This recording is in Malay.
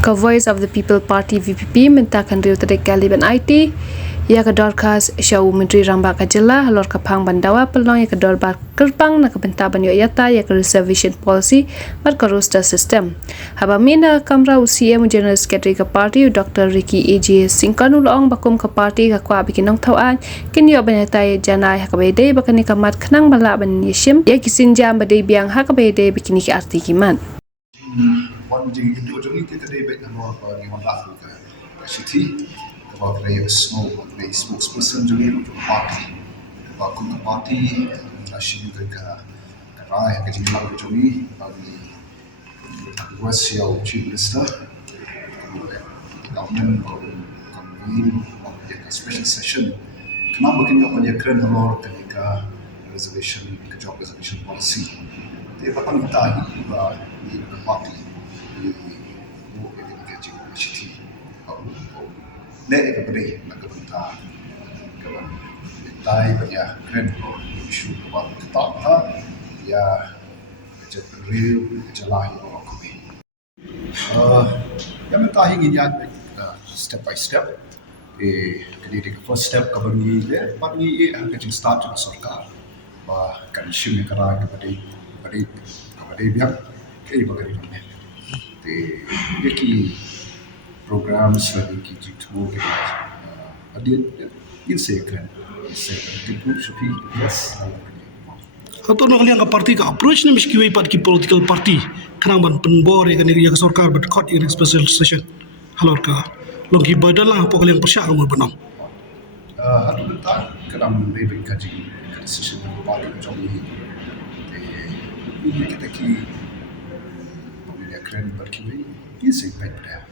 Ka Voice of the People Party VPP mentakan riu tadi Kaliban IT ia ka Dorkas Syau Menteri Rambak Kajela halor ka Phang Bandawa pelong ia ka Dorbar kyrpang na ka bentaban yo iatai ia ka Reservation Policy bar ka roster system. Haba mina kamra UCM General Secretary ka party Dr. Ricky AJ Singkanu loong bakum ka party ka kwa bikin nong tauan kini yo banyatai janai ha ka bede bakani ka mat khnang bala ban yishim ia kisinja bade biang ha ka bede bikini ki arti kiman. One thing you do to today, but I'm not going to Africa. City, about the smoke, the spokesperson to the party, about the party, Russian Karai, Kajima to me, about the Russia chief minister, government convene a special session. Kenapa kini apa dia keren halor ketika reservation, job reservation policy. Dia patang tahi ba di party. Lek kepada nak bentar bentai banyak keren isu kebab ketak ya kerja real kerja lahir orang kami yang bentar ingin ya step by step jadi first step kabagi le pagi kerja start dengan sarkar bah kan isu yang kerana kepada biar kiri bagi kami ki programs lagi ki jitu adik insekan tipu supi yes atau nak lihat parti ka approach ni mesti kiwai ki political party kenang ban penbor ya kan ya sarkar but court in special session halor ka logi badalah apa kalian persyak kamu benang hadu bentar kenang lebih kaji decision party macam ini kita ki pemilihan keren berkiwai insekan pada